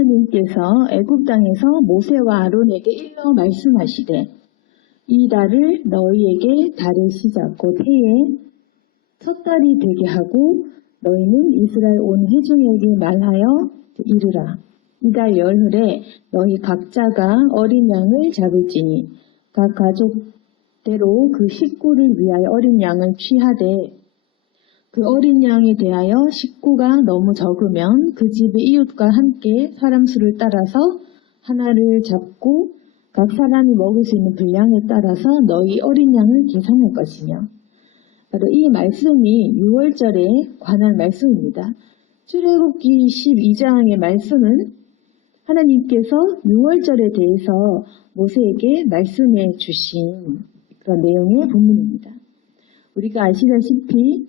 하나님께서 애굽 땅에서 모세와 아론에게 일러 말씀하시되 이 달을 너희에게 달의 시작 곧 해의 첫 달이 되게 하고 너희는 이스라엘 온 회중에게 말하여 이르라. 이달 열흘에 너희 각자가 어린 양을 잡을지니 각 가족대로 그 식구를 위하여 어린 양을 취하되 그 어린 양에 대하여 식구가 너무 적으면 그 집의 이웃과 함께 사람 수를 따라서 하나를 잡고 각 사람이 먹을 수 있는 분량에 따라서 너희 어린 양을 계산할 것이며 바로 이 말씀이 6월절에 관한 말씀입니다. 출애굽기 12장의 말씀은 하나님께서 6월절에 대해서 모세에게 말씀해 주신 그런 내용의 본문입니다. 우리가 아시다시피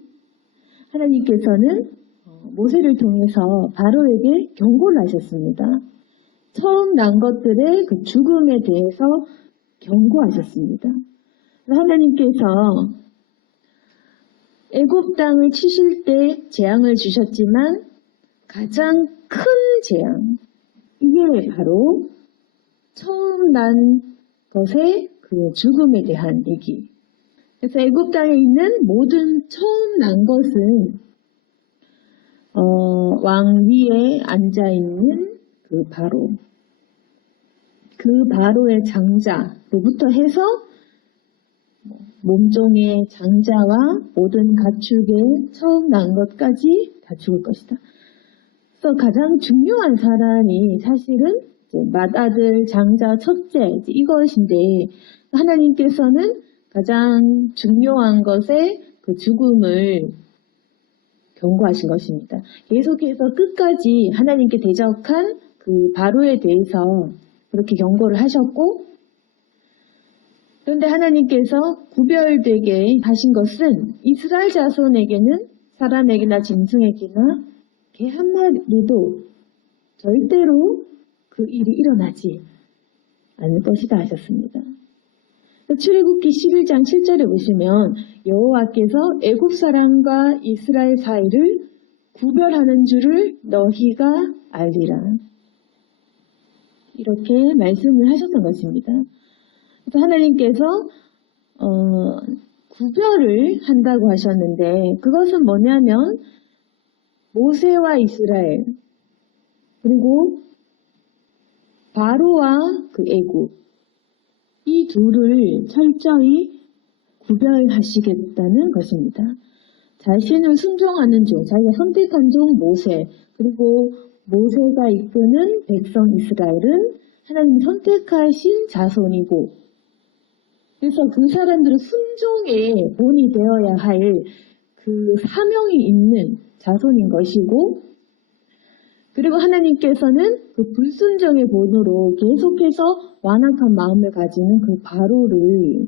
하나님께서는 모세를 통해서 바로에게 경고를 하셨습니다. 처음 난 것들의 그 죽음에 대해서 경고하셨습니다. 하나님께서 애굽 땅을 치실 때 재앙을 주셨지만 가장 큰 재앙, 이게 바로 처음 난 것의 그 죽음에 대한 얘기. 그래서 애굽 땅에 있는 모든 처음 난 것은 왕 위에 앉아있는 그 바로, 그 바로의 장자로부터 해서 몸종의 장자와 모든 가축의 처음 난 것까지 다 죽을 것이다. 그래서 가장 중요한 사람이 사실은 맏아들, 장자, 첫째 이것인데 하나님께서는 가장 중요한 것의 그 죽음을 경고하신 것입니다. 계속해서 끝까지 하나님께 대적한 그 바로에 대해서 그렇게 경고를 하셨고, 그런데 하나님께서 구별되게 하신 것은 이스라엘 자손에게는 사람에게나 짐승에게나 개 한 마리도 절대로 그 일이 일어나지 않을 것이다 하셨습니다. 출애굽기 11장 7절에 보시면 여호와께서 애굽 사람과 이스라엘 사이를 구별하는 줄을 너희가 알리라. 이렇게 말씀을 하셨던 것입니다. 그래서 하나님께서 구별을 한다고 하셨는데 그것은 뭐냐면 모세와 이스라엘 그리고 바로와 그 애굽 이 둘을 철저히 구별하시겠다는 것입니다. 자신을 순종하는 종, 자기가 선택한 종 모세, 그리고 모세가 이끄는 백성 이스라엘은 하나님이 선택하신 자손이고, 그래서 그 사람들은 순종의 본이 되어야 할 그 사명이 있는 자손인 것이고, 그리고 하나님께서는 그 불순종의 본으로 계속해서 완악한 마음을 가지는 그 바로를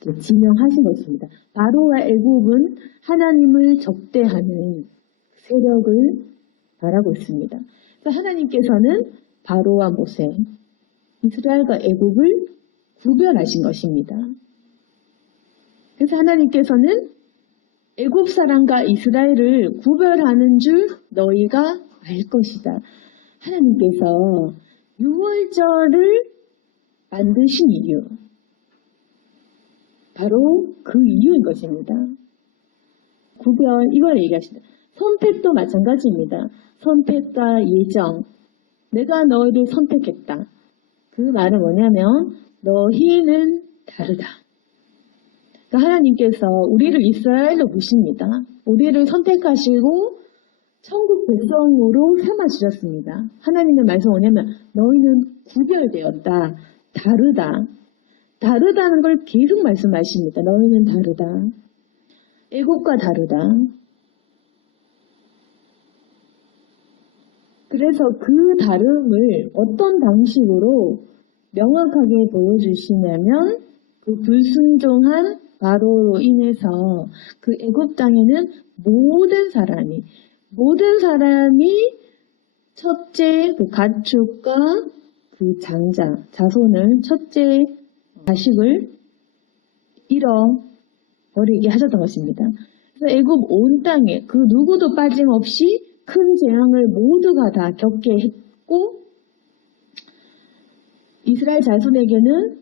지명하신 것입니다. 바로와 애굽은 하나님을 적대하는 세력을 말하고 있습니다. 그래서 하나님께서는 바로와 모세, 이스라엘과 애굽을 구별하신 것입니다. 그래서 하나님께서는 애굽 사람과 이스라엘을 구별하는 줄 너희가 알 것이다. 하나님께서 6월절을 만드신 이유, 바로 그 이유인 것입니다. 구별, 이걸 얘기하신다. 선택도 마찬가지입니다. 선택과 예정, 내가 너희를 선택했다. 그 말은 뭐냐면 너희는 다르다. 그러니까 하나님께서 우리를 이스라엘로 부십니다. 우리를 선택하시고 천국 백성으로 삼아주셨습니다. 하나님의 말씀 뭐냐면 너희는 구별되었다. 다르다. 다르다는 걸 계속 말씀하십니다. 너희는 다르다. 애국과 다르다. 그래서 그 다름을 어떤 방식으로 명확하게 보여주시냐면 그 불순종한 바로로 인해서 그 애굽 땅에는 모든 사람이 첫째 그 가축과 그 장자, 자손을 첫째 자식을 잃어버리게 하셨던 것입니다. 그래서 애굽 온 땅에 그 누구도 빠짐없이 큰 재앙을 모두가 다 겪게 했고 이스라엘 자손에게는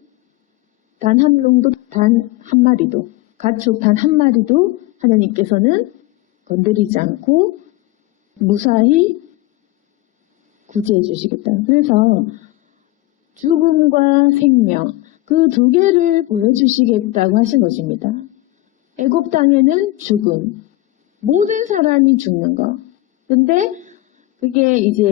단 한 놈도 단 한 마리도 가축 단 한 마리도 하나님께서는 건드리지 않고 무사히 구제해 주시겠다. 그래서 죽음과 생명 그 두 개를 보여주시겠다고 하신 것입니다. 애굽 땅에는 죽음, 모든 사람이 죽는 거. 근데 그게 이제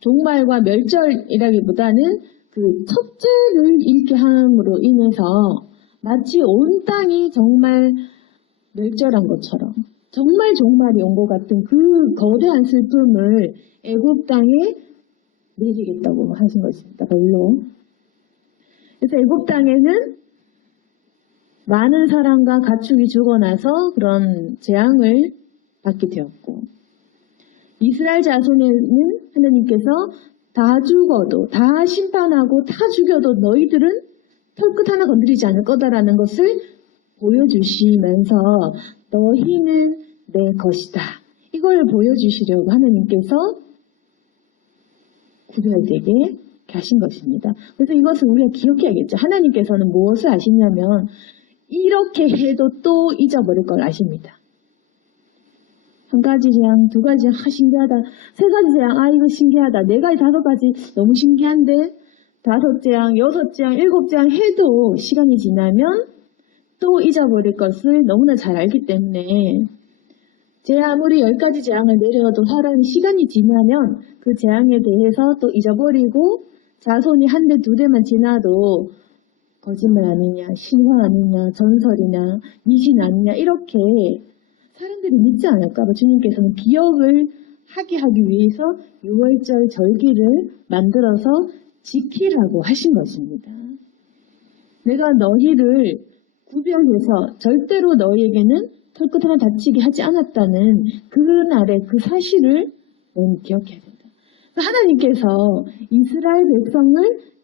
종말과 멸절이라기보다는 그 첫째를 잃게 함으로 인해서 마치 온 땅이 정말 멸절한 것처럼 정말 종말이 온 것 같은 그 거대한 슬픔을 애굽 땅에 내리겠다고 하신 것입니다. 별로. 그래서 애굽 땅에는 많은 사람과 가축이 죽어나서 그런 재앙을 받게 되었고 이스라엘 자손에는 하나님께서 다 죽어도 다 심판하고 다 죽여도 너희들은 털끝 하나 건드리지 않을 거다라는 것을 보여주시면서 너희는 내 것이다. 이걸 보여주시려고 하나님께서 구별되게 하신 것입니다. 그래서 이것을 우리가 기억해야겠죠. 하나님께서는 무엇을 아시냐면 이렇게 해도 또 잊어버릴 걸 아십니다. 한 가지 재앙, 두 가지 재앙, 신기하다. 세 가지 재앙, 이거 신기하다. 네 가지, 다섯 가지 너무 신기한데 다섯 재앙, 여섯 재앙, 일곱 재앙 해도 시간이 지나면 또 잊어버릴 것을 너무나 잘 알기 때문에 제 아무리 10가지 재앙을 내려도 사람이 시간이 지나면 그 재앙에 대해서 또 잊어버리고 자손이 한 대, 두 대만 지나도 거짓말 아니냐, 신화 아니냐, 전설이냐, 미신 아니냐 이렇게 사람들이 믿지 않을까 봐 주님께서는 기억을 하게 하기 위해서 6월절 절기를 만들어서 지키라고 하신 것입니다. 내가 너희를 구별해서 절대로 너희에게는 털끝 하나 다치게 하지 않았다는 그날의 그 사실을 너희 기억해야 된다. 하나님께서 이스라엘 백성을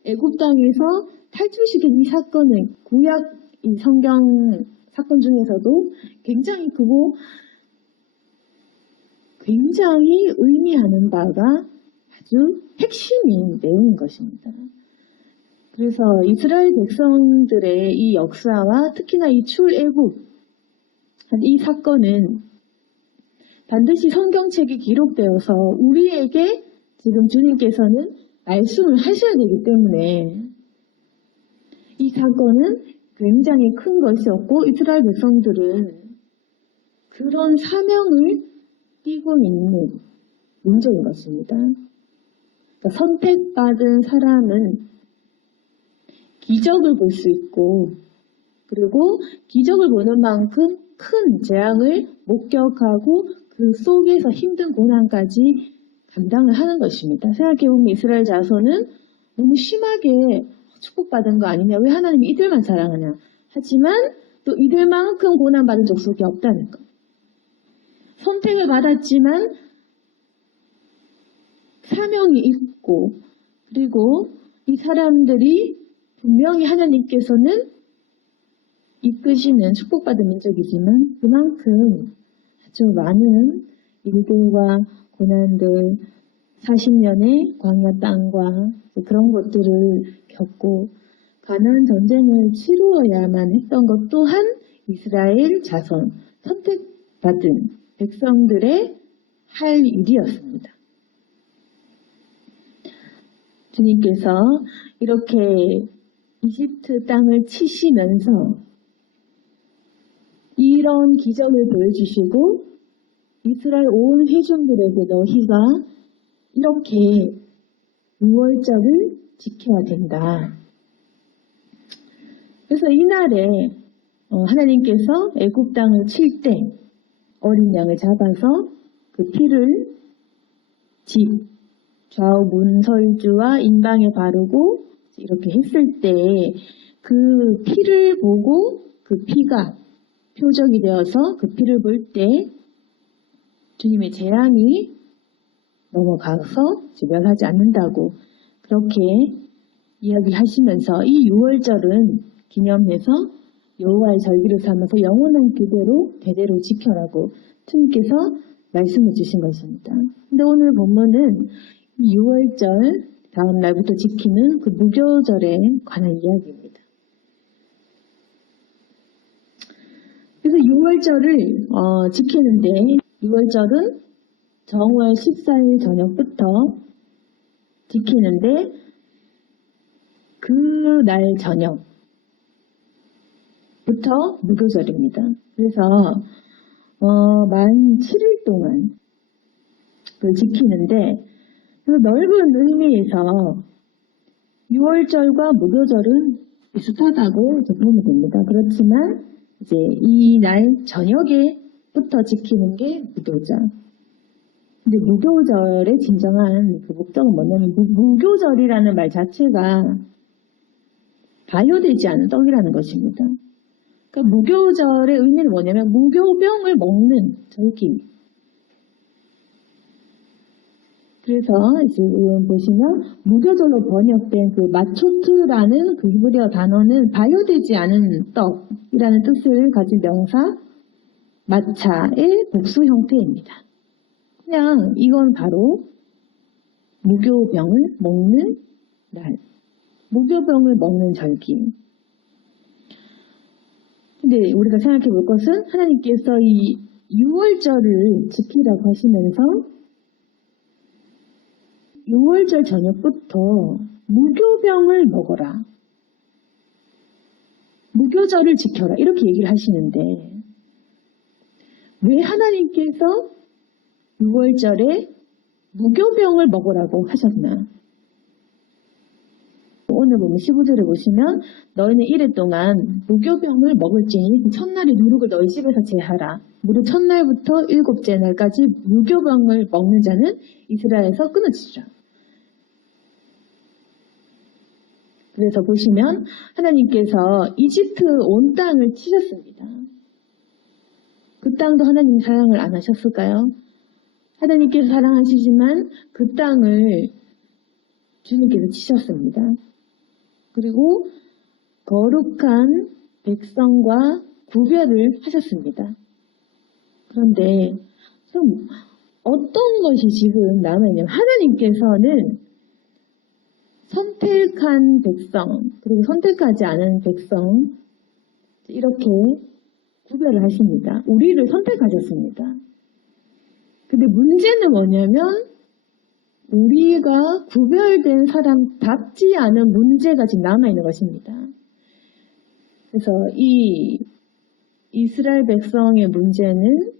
애굽 땅에서 탈출시킨 이 사건은 구약 이 성경 사건 중에서도 굉장히 크고 굉장히 의미하는 바가 아주 핵심인 내용인 것입니다. 그래서 이스라엘 백성들의 이 역사와 특히나 이 출애굽 이 사건은 반드시 성경책에 기록되어서 우리에게 지금 주님께서는 말씀을 하셔야 되기 때문에 이 사건은 굉장히 큰 것이었고 이스라엘 백성들은 그런 사명을 띠고 있는 민족인 것입니다. 그러니까 선택받은 사람은 기적을 볼 수 있고 그리고 기적을 보는 만큼 큰 재앙을 목격하고 그 속에서 힘든 고난까지 감당을 하는 것입니다. 생각해보면 이스라엘 자손은 너무 심하게 축복받은 거 아니냐, 왜 하나님이 이들만 사랑하냐 하지만 또 이들만큼 고난받은 족속이 없다는 것. 선택을 받았지만 사명이 있고 그리고 이 사람들이 분명히 하나님께서는 이끄시는 축복받은 민족이지만 그만큼 아주 많은 일들과 고난들 40년의 광야 땅과 그런 것들을 겪고 가나안 전쟁을 치루어야만 했던 것 또한 이스라엘 자손 선택받은 백성들의 할 일이었습니다. 주님께서 이렇게 이집트 땅을 치시면서 이런 기적을 보여주시고 이스라엘 온 회중들에게 너희가 이렇게 6월절을 지켜야 된다. 그래서 이날에 하나님께서 애굽 땅을 칠 때 어린 양을 잡아서 그 피를 집 좌우 문설주와 인방에 바르고 이렇게 했을 때 그 피를 보고 그 피가 표적이 되어서 그 피를 볼 때 주님의 재앙이 넘어가서 멸하지 않는다고 그렇게 이야기하시면서 이 6월절은 기념해서 여호와의 절기를 삼아서 영원한 규례로 대대로 지켜라고 주님께서 말씀해 주신 것입니다. 근데 오늘 본문은 6월절 다음 날부터 지키는 그 무교절에 관한 이야기입니다. 그래서 6월절을 지키는데 6월절은 정월 14일 저녁부터 지키는데 그 날 저녁부터 무교절입니다. 그래서 만 7일 동안 그걸 지키는데 그 넓은 의미에서 6월절과 무교절은 비슷하다고 보면 됩니다. 그렇지만 이제 이 날 저녁에부터 지키는 게 무교절. 근데 무교절의 진정한 그 목적은 뭐냐면 무교절이라는 말 자체가 발효되지 않은 떡이라는 것입니다. 그러니까 무교절의 의미는 뭐냐면 무교병을 먹는 절기. 그래서 지금 보시면 무교절로 번역된 그 마초트라는 그 히브리어 단어는 발효되지 않은 떡이라는 뜻을 가진 명사 마차의 복수 형태입니다. 그냥 이건 바로 무교병을 먹는 날, 무교병을 먹는 절기. 근데 우리가 생각해 볼 것은 하나님께서 이 6월절을 지키라고 하시면서 6월절 저녁부터 무교병을 먹어라. 무교절을 지켜라. 이렇게 얘기를 하시는데 왜 하나님께서 6월절에 무교병을 먹으라고 하셨나? 오늘 보면 15절에 보시면 너희는 이래 동안 무교병을 먹을지니 첫날의 누룩을 너희 집에서 제하라. 무릇 첫날부터 일곱째 날까지 무교병을 먹는 자는 이스라엘에서 끊어지리라. 그래서 보시면 하나님께서 이집트 온 땅을 치셨습니다. 그 땅도 하나님이 사랑을 안 하셨을까요? 하나님께서 사랑하시지만 그 땅을 주님께서 치셨습니다. 그리고 거룩한 백성과 구별을 하셨습니다. 그런데 그럼 어떤 것이 지금 남아있냐면 하나님께서는 선택한 백성 그리고 선택하지 않은 백성 이렇게 구별을 하십니다. 우리를 선택하셨습니다. 근데 문제는 뭐냐면 우리가 구별된 사람답지 않은 문제가 지금 남아있는 것입니다. 그래서 이 이스라엘 백성의 문제는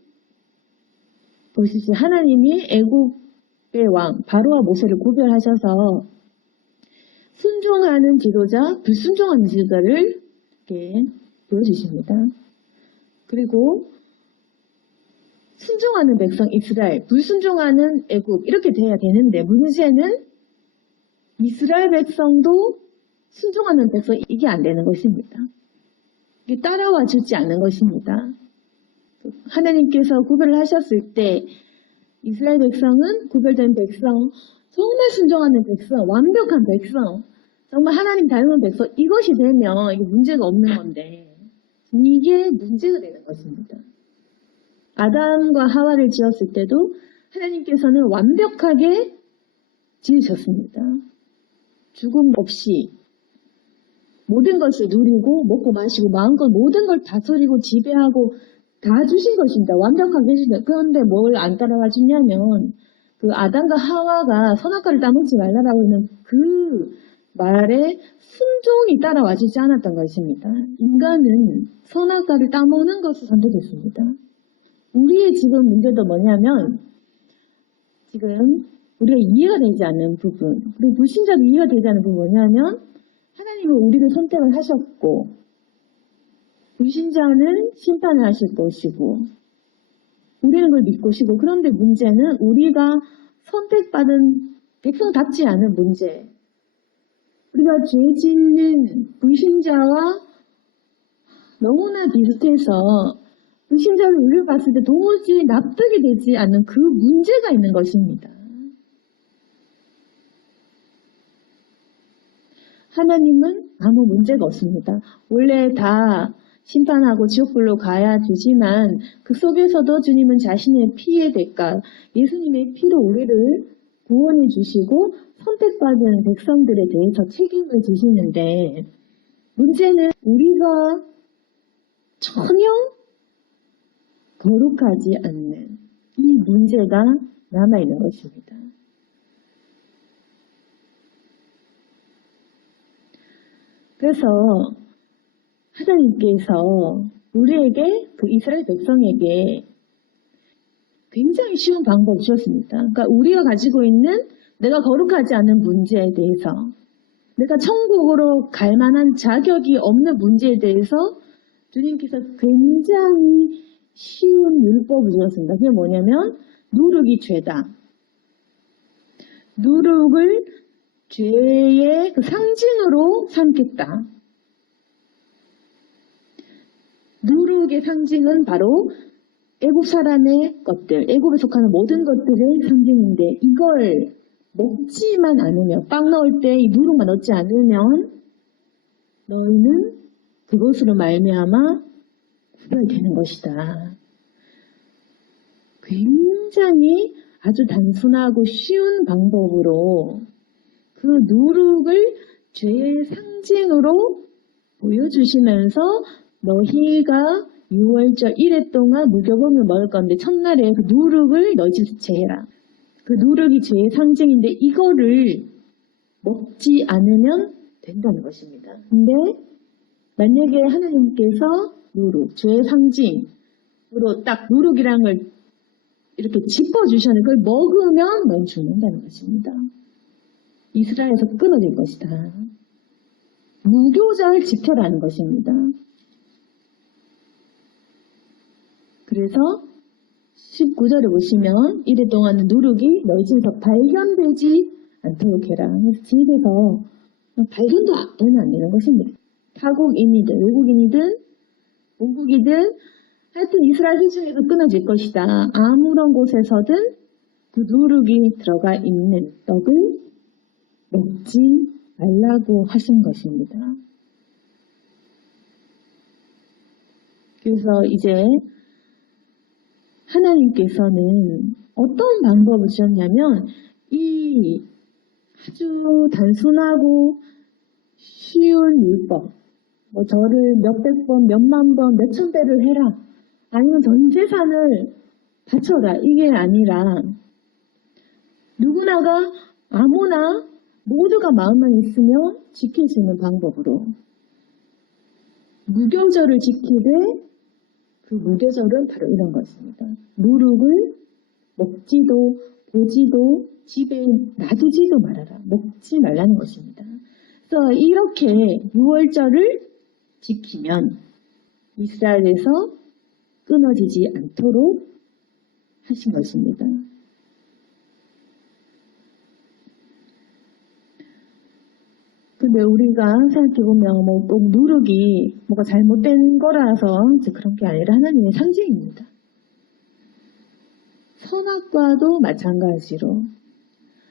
보시죠. 하나님이 애굽의 왕 바로와 모세를 구별하셔서 순종하는 지도자, 불순종하는 지도자를 이렇게 보여주십니다. 그리고 순종하는 백성 이스라엘, 불순종하는 애굽 이렇게 돼야 되는데 문제는 이스라엘 백성도 순종하는 백성 이게 안 되는 것입니다. 이게 따라와 주지 않는 것입니다. 하나님께서 구별을 하셨을 때 이스라엘 백성은 구별된 백성, 정말 순종하는 백성, 완벽한 백성, 정말 하나님 닮은 백성 이것이 되면 이게 문제가 없는 건데 이게 문제가 되는 것입니다. 아담과 하와를 지었을 때도 하나님께서는 완벽하게 지으셨습니다. 죽음 없이 모든 것을 누리고 먹고 마시고 마음껏 모든 걸 다스리고 지배하고 다 주신 것입니다. 완벽하게 해주신. 그런데 뭘 안 따라와 주냐면 그 아담과 하와가 선악과를 따먹지 말라라고 하는 그 말에 순종이 따라와 주지 않았던 것입니다. 인간은 선악과를 따먹는 것을 선택했습니다. 우리의 지금 문제도 뭐냐면 지금 우리가 이해가 되지 않는 부분 그리고 불신자도 이해가 되지 않는 부분이 뭐냐면 하나님은 우리를 선택을 하셨고 불신자는 심판을 하실 것이고 우리는 그걸 믿고 시고 그런데 문제는 우리가 선택받은 백성답지 않은 문제 우리가 죄 짓는 불신자와 너무나 비슷해서 불신자를 우리를 봤을 때 도무지 납득이 되지 않는 그 문제가 있는 것입니다. 하나님은 아무 문제가 없습니다. 원래 다 심판하고 지옥불로 가야 되지만 그 속에서도 주님은 자신의 피의 대가, 예수님의 피로 우리를 구원해 주시고 선택받은 백성들에 대해서 책임을 지시는데 문제는 우리가 전혀 거룩하지 않는 이 문제가 남아있는 것입니다. 그래서 하나님께서 우리에게 그 이스라엘 백성에게 굉장히 쉬운 방법을 주셨습니다. 그러니까 우리가 가지고 있는 내가 거룩하지 않은 문제에 대해서 내가 천국으로 갈 만한 자격이 없는 문제에 대해서 주님께서 굉장히 쉬운 율법을 주셨습니다. 그게 뭐냐면 누룩이 죄다. 누룩을 죄의 그 상징으로 삼겠다. 누룩의 상징은 바로 애굽 사람의 것들, 애굽에 속하는 모든 것들의 상징인데 이걸 먹지만 않으면, 빵 넣을 때 이 누룩만 넣지 않으면 너희는 그것으로 말미암아 구별되는 것이다. 굉장히 아주 단순하고 쉬운 방법으로 그 누룩을 죄의 상징으로 보여주시면서 너희가 6월절 1회 동안 무교범을 먹을 건데 첫날에 그 누룩을 너희 집에서 제해라. 그 누룩이 죄의 상징인데 이거를 먹지 않으면 된다는 것입니다. 근데 만약에 하나님께서 누룩, 죄의 상징으로 딱 누룩이라는 걸 이렇게 짚어주셨는데 그걸 먹으면 넌 죽는다는 것입니다. 이스라엘에서 끊어질 것이다. 무교절 지켜라는 것입니다. 그래서 19절에 보시면 이래 동안 누룩이 너희 집에서 발견되지 않도록 해라. 그래서 집에서 발견도 되면 안 되는 것입니다. 타국인이든 외국인이든 본국이든 하여튼 이스라엘 회중에서 끊어질 것이다. 아무런 곳에서든 그 누룩이 들어가 있는 떡을 먹지 말라고 하신 것입니다. 그래서 이제 하나님께서는 어떤 방법을 주셨냐면 이 아주 단순하고 쉬운 율법, 저를 몇백 번, 몇만 번, 몇천 배를 해라. 아니면 전 재산을 바쳐라. 이게 아니라 누구나가 아무나 모두가 마음만 있으면 지킬 수 있는 방법으로 무교절을 지키되 그 무교절은 바로 이런 것입니다. 누룩을 먹지도 보지도 집에 놔두지도 말아라. 먹지 말라는 것입니다. 그래서 이렇게 6월절을 지키면 이스라엘에서 끊어지지 않도록 하신 것입니다. 근데 우리가 생각해보면 꼭 누룩이 뭐가 잘못된 거라서 그런 게 아니라 하나님의 상징입니다. 선악과도 마찬가지로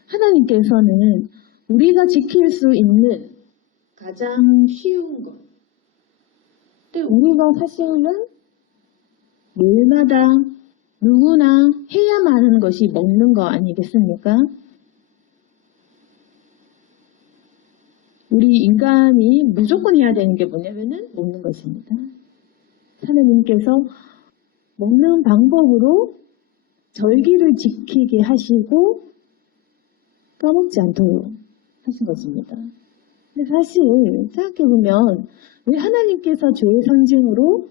하나님께서는 우리가 지킬 수 있는 가장 쉬운 것. 근데 우리가 사실은 매일마다 누구나 해야만 하는 것이 먹는 거 아니겠습니까? 우리 인간이 무조건 해야 되는 게 뭐냐면은 먹는 것입니다. 하나님께서 먹는 방법으로 절기를 지키게 하시고 까먹지 않도록 하신 것입니다. 근데 사실 생각해보면 왜 하나님께서 죄의 상징으로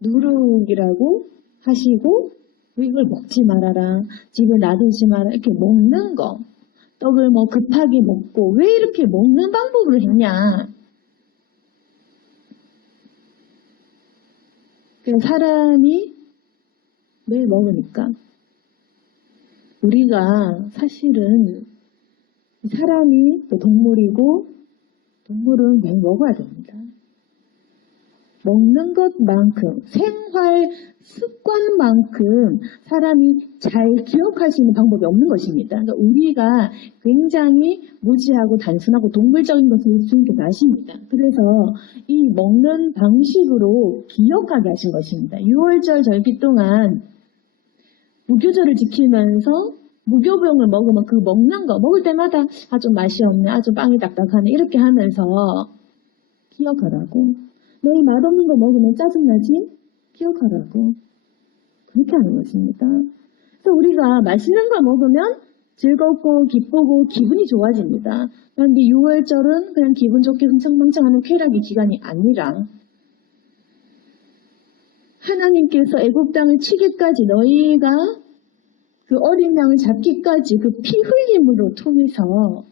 누룩이라고 하시고 왜 이걸 먹지 말아라, 집에 놔두지 마라 이렇게 먹는 거, 떡을 급하게 먹고 왜 이렇게 먹는 방법으로 했냐. 그냥 사람이 매일 먹으니까. 우리가 사실은 사람이 또 동물이고 동물은 매일 먹어야 됩니다. 먹는 것만큼 생활 습관만큼 사람이 잘 기억할 수 있는 방법이 없는 것입니다. 그러니까 우리가 굉장히 무지하고 단순하고 동물적인 것을 주님께서 아십니다. 그래서 이 먹는 방식으로 기억하게 하신 것입니다. 6월절 절기 동안 무교절을 지키면서 무교병을 먹으면 그 먹는 거 먹을 때마다 좀 맛이 없네, 좀 빵이 딱딱하네 이렇게 하면서 기억하라고. 너희 맛없는 거 먹으면 짜증나지? 기억하라고. 그렇게 하는 것입니다. 그래서 우리가 맛있는 거 먹으면 즐겁고 기쁘고 기분이 좋아집니다. 그런데 6월절은 그냥 기분 좋게 흥청망청하는 쾌락의 기간이 아니라 하나님께서 애굽 땅을 치기까지 너희가 그 어린 양을 잡기까지 그 피 흘림으로 통해서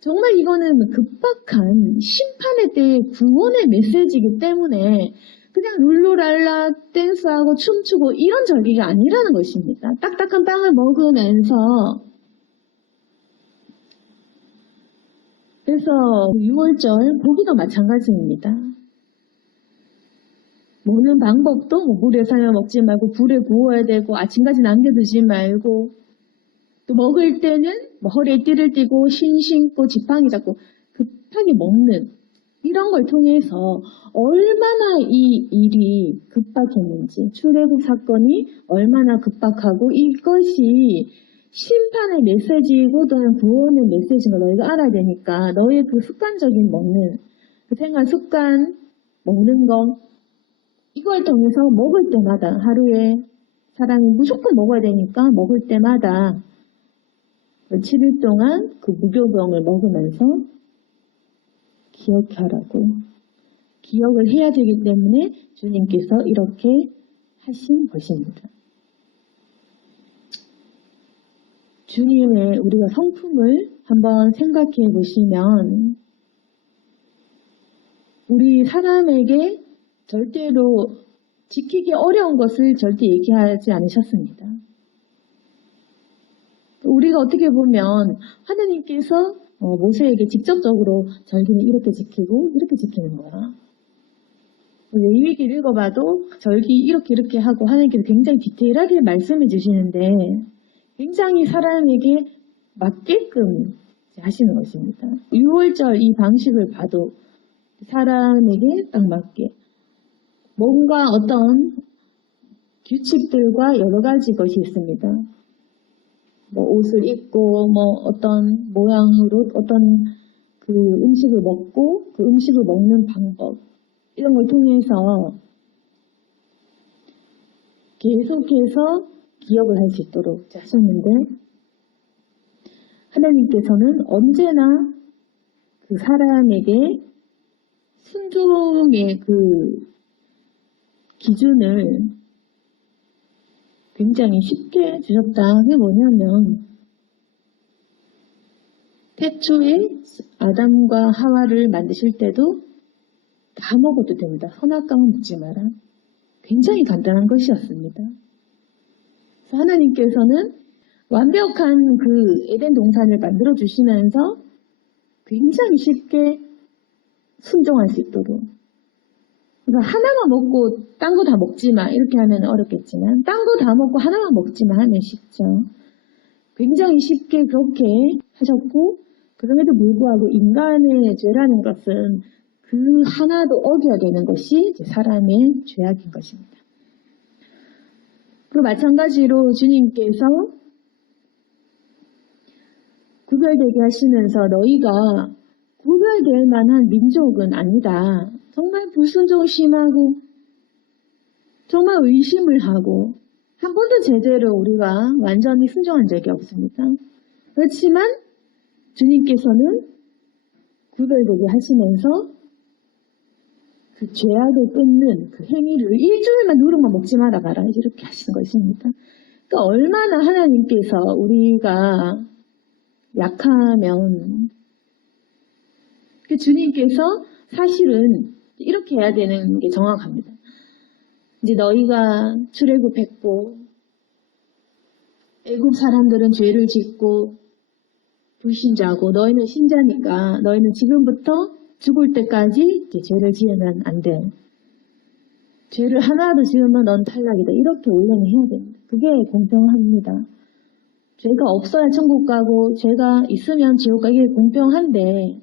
정말 이거는 급박한 심판의 때의 구원의 메시지이기 때문에 그냥 룰루랄라 댄스하고 춤추고 이런 절기가 아니라는 것입니다. 딱딱한 빵을 먹으면서 그래서 6월절 고기도 마찬가지입니다. 먹는 방법도 물에 삶아 먹지 말고 불에 구워야 되고 아침까지 남겨두지 말고 또 먹을 때는 허리에 띠를 띠고 신고 지팡이 잡고 급하게 먹는 이런 걸 통해서 얼마나 이 일이 급박했는지 출애굽 사건이 얼마나 급박하고 이것이 심판의 메시지이고 또는 구원의 메시지인 걸 너희가 알아야 되니까 너희의 그 습관적인 먹는 그 생활 습관 먹는 거 이걸 통해서 먹을 때마다 하루에 사람이 무조건 먹어야 되니까 먹을 때마다 7일 동안 그 무교병을 먹으면서 기억하라고. 기억을 해야 되기 때문에 주님께서 이렇게 하신 것입니다. 주님의 우리가 성품을 한번 생각해 보시면 우리 사람에게 절대로 지키기 어려운 것을 절대 얘기하지 않으셨습니다. 우리가 어떻게 보면 하나님께서 모세에게 직접적으로 절기는 이렇게 지키고 이렇게 지키는 거야. 레위기를 읽어봐도 절기 이렇게 하고 하나님께서 굉장히 디테일하게 말씀해 주시는데 굉장히 사람에게 맞게끔 하시는 것입니다. 6월절 이 방식을 봐도 사람에게 딱 맞게 뭔가 어떤 규칙들과 여러 가지 것이 있습니다. 옷을 입고 어떤 모양으로 어떤 그 음식을 먹고 그 음식을 먹는 방법 이런 걸 통해서 계속해서 기억을 할 수 있도록 하셨는데 하나님께서는 언제나 그 사람에게 순종의 그 기준을 굉장히 쉽게 주셨다. 그게 뭐냐면 태초에 아담과 하와를 만드실 때도 다 먹어도 됩니다. 선악과는 먹지 마라. 굉장히 간단한 것이었습니다. 그래서 하나님께서는 완벽한 그 에덴 동산을 만들어 주시면서 굉장히 쉽게 순종할 수 있도록 그러니까 하나만 먹고 딴 거 다 먹지 마 이렇게 하면 어렵겠지만 딴 거 다 먹고 하나만 먹지 마 하면 쉽죠. 굉장히 쉽게 그렇게 하셨고 그럼에도 불구하고 인간의 죄라는 것은 그 하나도 어겨야 되는 것이 사람의 죄악인 것입니다. 그리고 마찬가지로 주님께서 구별되게 하시면서 너희가 구별될 만한 민족은 아니다. 정말 불순종 심하고 정말 의심을 하고 한 번도 제대로 우리가 완전히 순종한 적이 없습니다. 그렇지만 주님께서는 구별되게 하시면서 그 죄악을 끊는 그 행위를 일주일만 누룩만 먹지 마라 가라 이렇게 하시는 것입니다. 그러니까 얼마나 하나님께서 우리가 약하면 주님께서 사실은 이렇게 해야 되는 게 정확합니다. 이제 너희가 출애굽했고 애굽 사람들은 죄를 짓고 불신자고 너희는 신자니까 너희는 지금부터 죽을 때까지 이제 죄를 지으면 안 돼. 죄를 하나도 지으면 넌 탈락이다. 이렇게 원래는 해야 됩니다. 그게 공평합니다. 죄가 없어야 천국 가고 죄가 있으면 지옥 가기 공평한데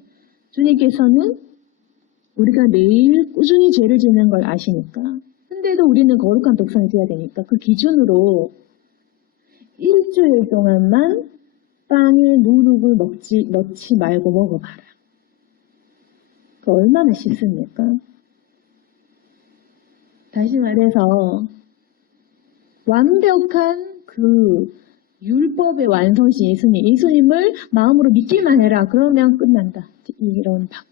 주님께서는 우리가 매일 꾸준히 죄를 짓는 걸 아시니까 근데도 우리는 거룩한 백성이 되어야 되니까 그 기준으로 일주일 동안만 빵에 누룩을 넣지 말고 먹어봐라. 그 얼마나 쉽습니까? 다시 말해서 완벽한 그 율법의 완성신 예수님을 마음으로 믿기만 해라. 그러면 끝난다. 이런 방법.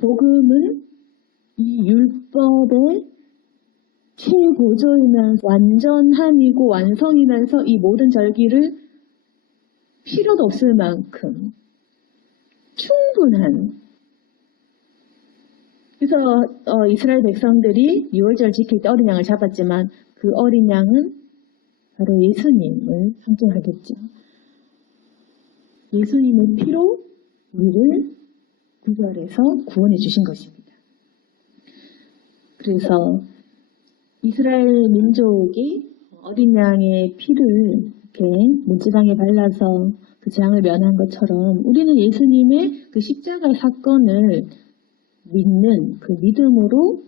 복음은 이 율법의 최고조이면서 완전함이고 완성이면서 이 모든 절기를 필요도 없을 만큼 충분한. 그래서 이스라엘 백성들이 6월절 지킬 때 어린 양을 잡았지만 그 어린 양은 바로 예수님을 상징하겠죠. 예수님의 피로 우리를 구별해서 구원해 주신 것입니다. 그래서 이스라엘 민족이 어린 양의 피를 이렇게 문지방에 발라서 그 재앙을 면한 것처럼 우리는 예수님의 그 십자가 사건을 믿는 그 믿음으로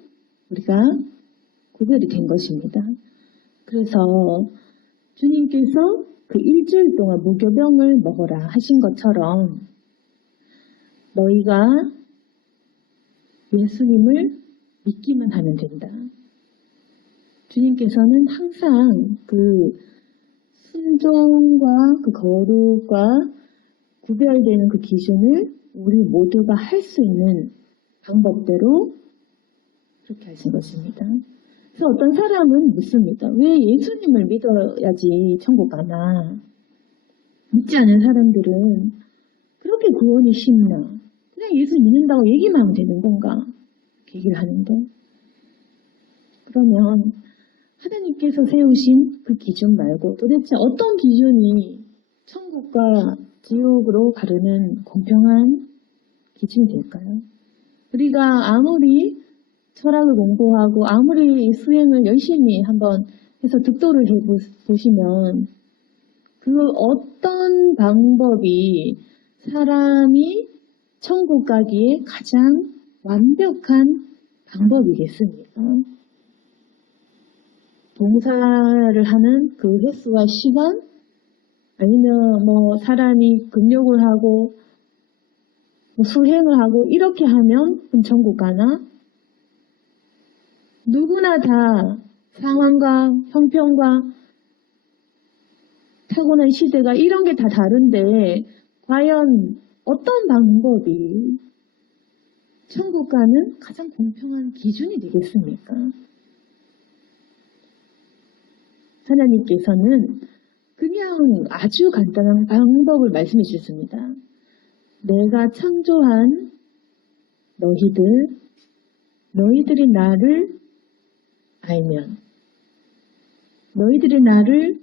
우리가 구별이 된 것입니다. 그래서 주님께서 그 일주일 동안 무교병을 먹어라 하신 것처럼 너희가 예수님을 믿기만 하면 된다. 주님께서는 항상 그 순종과 그 거룩과 구별되는 그 기준을 우리 모두가 할 수 있는 방법대로 그렇게 하신 것입니다. 그래서 어떤 사람은 묻습니다. 왜 예수님을 믿어야지 천국 가나? 믿지 않은 사람들은 그렇게 구원이 쉽나? 그냥 예수 믿는다고 얘기만 하면 되는 건가? 얘기를 하는데 그러면 하나님께서 세우신 그 기준 말고 도대체 어떤 기준이 천국과 지옥으로 가르는 공평한 기준이 될까요? 우리가 아무리 철학을 공부하고 아무리 수행을 열심히 한번 해서 득도를 해보시면 그 어떤 방법이 사람이 천국 가기에 가장 완벽한 방법이겠습니까? 봉사를 하는 그 횟수와 시간, 아니면 뭐 사람이 금욕을 하고 뭐 수행을 하고 이렇게 하면 천국 가나? 누구나 다 상황과 형편과 타고난 시대가 이런 게 다 다른데 과연 어떤 방법이 천국 가는 가장 공평한 기준이 되겠습니까? 하나님께서는 그냥 아주 간단한 방법을 말씀해 주셨습니다. 내가 창조한 너희들이 나를 알면, 너희들이 나를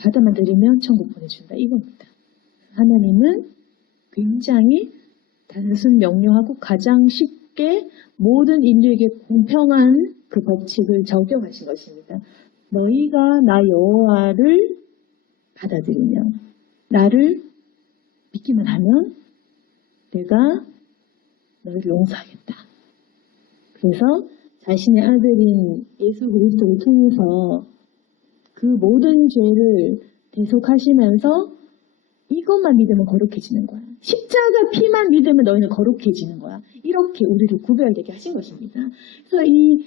받아만 들이면 천국 보내준다. 이겁니다. 하나님은 굉장히 단순 명료하고 가장 쉽게 모든 인류에게 공평한 그 법칙을 적용하신 것입니다. 너희가 나 여호와를 받아들이면, 나를 믿기만 하면 내가 너희를 용서하겠다. 그래서 자신의 아들인 예수 그리스도를 통해서 그 모든 죄를 대속하시면서 이것만 믿으면 거룩해지는 거야. 십자가 피만 믿으면 너희는 거룩해지는 거야. 이렇게 우리를 구별되게 하신 것입니다. 그래서 이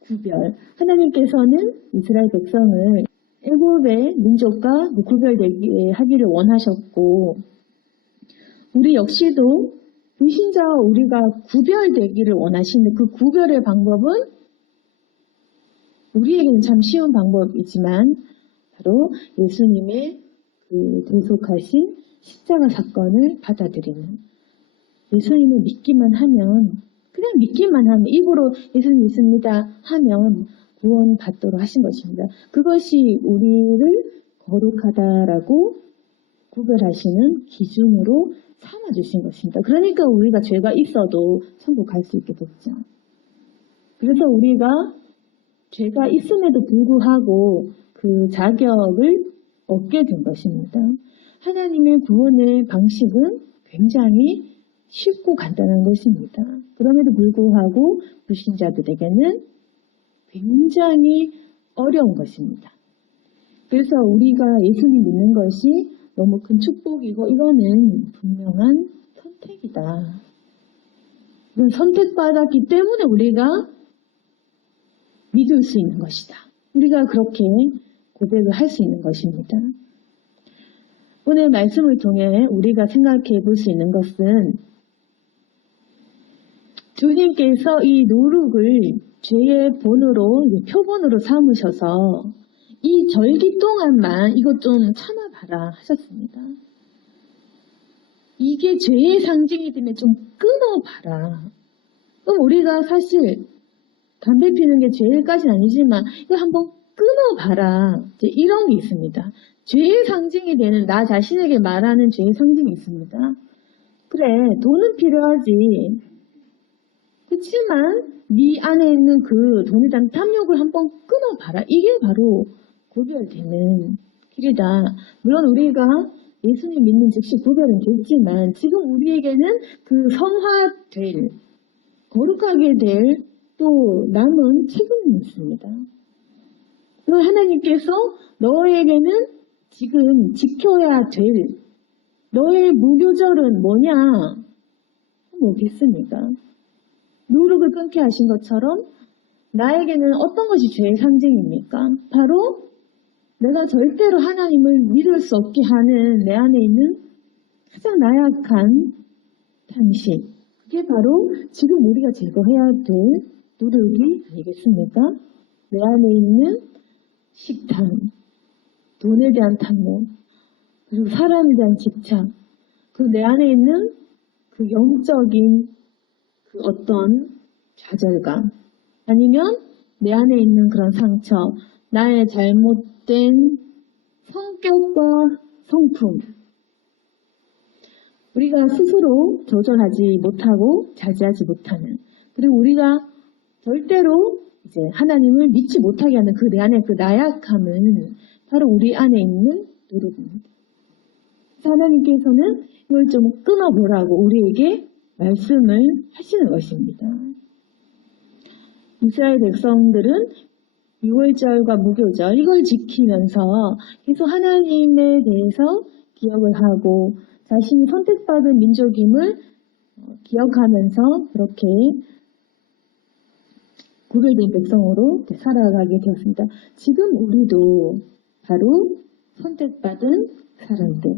구별, 하나님께서는 이스라엘 백성을 애굽의 민족과 구별되게 하기를 원하셨고 우리 역시도 불신자와 우리가 구별되기를 원하시는 그 구별의 방법은 우리에게는 참 쉬운 방법이지만 바로 예수님의 그 대속하신 십자가 사건을 받아들이는, 예수님을 믿기만 하면, 그냥 믿기만 하면, 입으로 예수님 믿습니다 하면 구원 받도록 하신 것입니다. 그것이 우리를 거룩하다라고 구별하시는 기준으로 삼아주신 것입니다. 그러니까 우리가 죄가 있어도 천국 갈 수 있게 됐죠. 그래서 우리가 죄가 있음에도 불구하고 그 자격을 얻게 된 것입니다. 하나님의 구원의 방식은 굉장히 쉽고 간단한 것입니다. 그럼에도 불구하고 불신자들에게는 굉장히 어려운 것입니다. 그래서 우리가 예수님 믿는 것이 너무 큰 축복이고 이거는 분명한 선택이다. 이건 선택받았기 때문에 우리가 믿을 수 있는 것이다. 우리가 그렇게 고백을 할 수 있는 것입니다. 오늘 말씀을 통해 우리가 생각해 볼 수 있는 것은 주님께서 이 누룩을 죄의 본으로, 표본으로 삼으셔서 이 절기 동안만 이것 좀 참아봐라 하셨습니다. 이게 죄의 상징이 되면 좀 끊어봐라. 그럼 우리가 사실 담배 피는 게 죄일까지는 아니지만 이거 한번 끊어봐라. 이제 이런 게 있습니다. 죄의 상징이 되는 나 자신에게 말하는 죄의 상징이 있습니다. 그래, 돈은 필요하지. 그렇지만 네 안에 있는 그 돈에 대한 탐욕을 한번 끊어봐라. 이게 바로 구별되는 길이다. 물론 우리가 예수님 믿는 즉시 구별은 됐지만 지금 우리에게는 그 성화될, 거룩하게 될 또 남은 책임이 있습니다. 그걸 하나님께서 너에게는 지금 지켜야 될 너의 무교절은 뭐냐? 뭐겠습니까? 누룩을 끊게 하신 것처럼 나에게는 어떤 것이 죄의 상징입니까? 바로 내가 절대로 하나님을 믿을 수 없게 하는 내 안에 있는 가장 나약한 탐심. 그게 바로 지금 우리가 제거해야 될 누룩이 아니겠습니까? 내 안에 있는 식탐, 돈에 대한 탐욕, 그리고 사람에 대한 집착, 그리고 내 안에 있는 그 영적인 그 어떤 좌절감, 아니면 내 안에 있는 그런 상처, 나의 잘못된 성격과 성품, 우리가 스스로 조절하지 못하고 자제하지 못하는, 그리고 우리가 절대로 이제 하나님을 믿지 못하게 하는 그 내 안의 그 나약함은 바로 우리 안에 있는 누룩입니다. 하나님께서는 이걸 좀 끊어보라고 우리에게 말씀을 하시는 것입니다. 이스라엘 백성들은 6월절과 무교절 이걸 지키면서 계속 하나님에 대해서 기억을 하고 자신이 선택받은 민족임을 기억하면서 그렇게 구별된 백성으로 살아가게 되었습니다. 지금 우리도 바로 선택받은 사람들.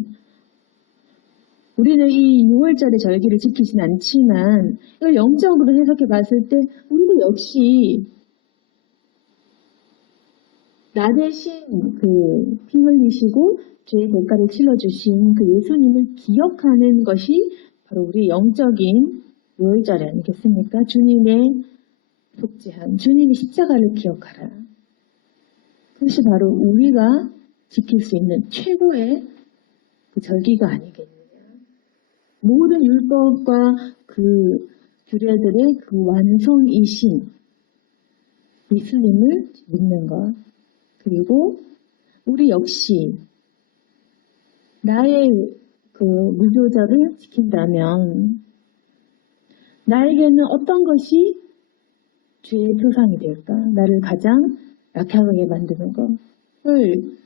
우리는 이 6월절의 절기를 지키진 않지만 이걸 영적으로 해석해 봤을 때 우리도 역시 나 대신 그 피 흘리시고 죄의 대가를 치러주신 그 예수님을 기억하는 것이 바로 우리 영적인 6월절 아니겠습니까? 주님의 속죄함, 주님이 십자가를 기억하라. 그것이 바로 우리가 지킬 수 있는 최고의 그 절기가 아니겠느냐. 모든 율법과 그 규례들의 그 완성이신 예수님을 믿는 것. 그리고 우리 역시 나의 그 무교절을 지킨다면 나에게는 어떤 것이 죄의 표상이 될까? 나를 가장 약하게 만드는 것을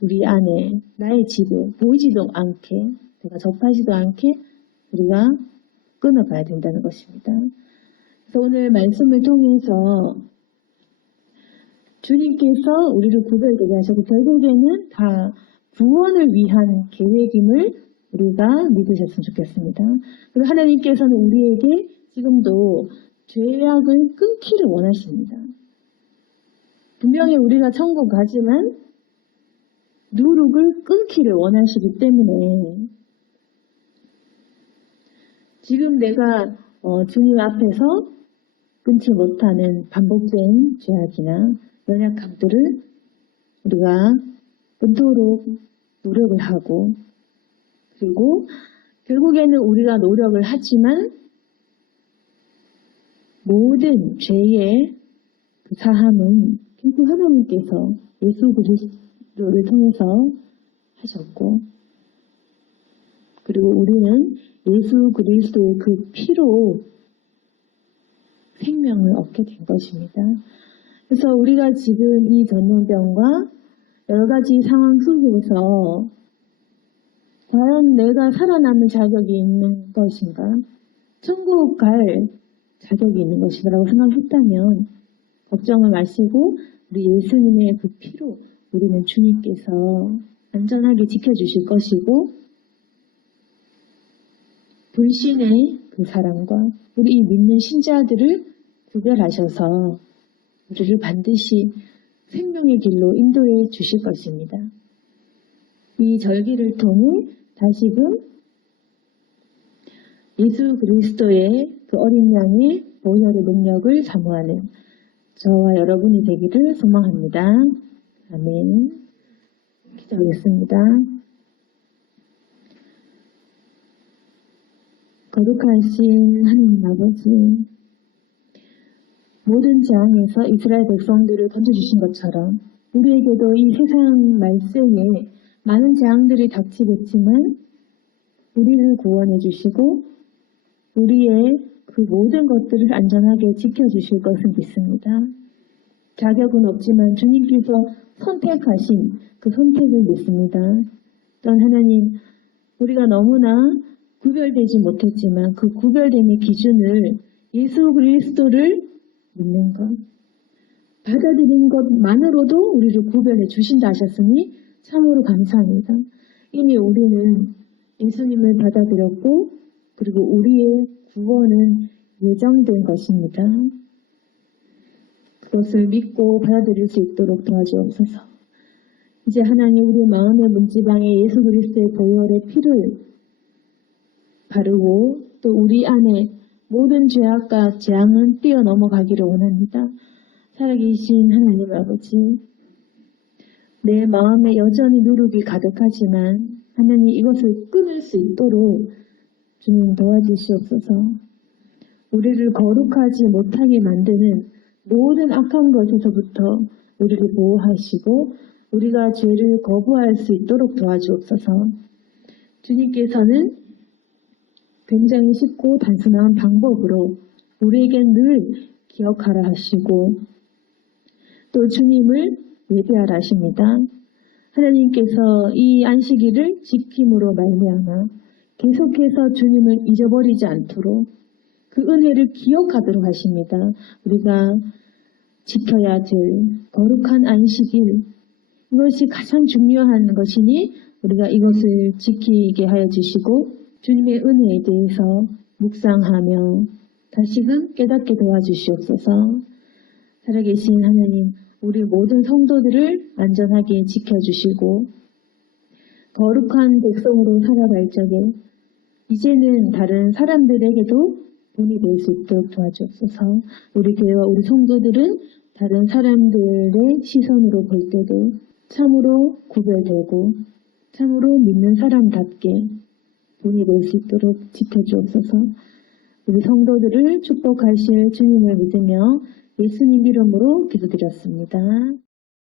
우리 안에 나의 집에 보이지도 않게 내가 접하지도 않게 우리가 끊어봐야 된다는 것입니다. 그래서 오늘 말씀을 통해서 주님께서 우리를 구별되게 하셨고 결국에는 다 구원을 위한 계획임을 우리가 믿으셨으면 좋겠습니다. 그리고 하나님께서는 우리에게 지금도 죄악을 끊기를 원하십니다. 분명히 우리가 천국 가지만 누룩을 끊기를 원하시기 때문에 지금 내가 주님 앞에서 끊지 못하는 반복된 죄악이나 연약함들을 우리가 끊도록 노력을 하고 그리고 결국에는 우리가 노력을 하지만 모든 죄의 그 사함은 결국 하나님께서 예수 그리스도를 통해서 하셨고, 그리고 우리는 예수 그리스도의 그 피로 생명을 얻게 된 것입니다. 그래서 우리가 지금 이 전염병과 여러 가지 상황 속에서 과연 내가 살아남을 자격이 있는 것인가? 천국 갈 자격이 있는 것이라고 생각했다면 걱정을 마시고 우리 예수님의 그 피로 우리는 주님께서 안전하게 지켜주실 것이고, 불신의 그 사람과 우리 믿는 신자들을 구별하셔서 우리를 반드시 생명의 길로 인도해 주실 것입니다. 이 절기를 통해 다시금 예수 그리스도의 그 어린 양의 보혈의 능력을 사모하는 저와 여러분이 되기를 소망합니다. 아멘. 기도하겠습니다. 거룩하신 하나님 아버지, 모든 재앙에서 이스라엘 백성들을 건져주신 것처럼 우리에게도 이 세상 말세에 많은 재앙들이 닥치겠지만 우리를 구원해 주시고 우리의 그 모든 것들을 안전하게 지켜주실 것을 믿습니다. 자격은 없지만 주님께서 선택하신 그 선택을 믿습니다. 또한 하나님, 우리가 너무나 구별되지 못했지만 그 구별됨의 기준을 예수 그리스도를 믿는 것, 받아들이는 것만으로도 우리를 구별해 주신다 하셨으니 참으로 감사합니다. 이미 우리는 예수님을 받아들였고 그리고 우리의 구원은 예정된 것입니다. 그것을 믿고 받아들일 수 있도록 도와주옵소서. 이제 하나님, 우리 마음의 문지방에 예수 그리스도의 보혈의 피를 바르고 또 우리 안에 모든 죄악과 재앙은 뛰어넘어가기를 원합니다. 살아계신 하나님 아버지, 내 마음에 여전히 누룩이 가득하지만 하나님, 이것을 끊을 수 있도록 주님 도와주시옵소서. 우리를 거룩하지 못하게 만드는 모든 악한 것에서부터 우리를 보호하시고 우리가 죄를 거부할 수 있도록 도와주옵소서. 주님께서는 굉장히 쉽고 단순한 방법으로 우리에게 늘 기억하라 하시고 또 주님을 예배하라 하십니다. 하나님께서 이 안식일을 지킴으로 말미암아 계속해서 주님을 잊어버리지 않도록 그 은혜를 기억하도록 하십니다. 우리가 지켜야 될 거룩한 안식일, 이것이 가장 중요한 것이니 우리가 이것을 지키게 하여 주시고 주님의 은혜에 대해서 묵상하며 다시금 깨닫게 도와주시옵소서. 살아계신 하나님, 우리 모든 성도들을 안전하게 지켜주시고 거룩한 백성으로 살아갈 적에 이제는 다른 사람들에게도 본이 될 수 있도록 도와주옵소서. 우리 교회와 우리 성도들은 다른 사람들의 시선으로 볼 때도 참으로 구별되고 참으로 믿는 사람답게 본이 될 수 있도록 지켜주옵소서. 우리 성도들을 축복하실 주님을 믿으며 예수님 이름으로 기도드렸습니다.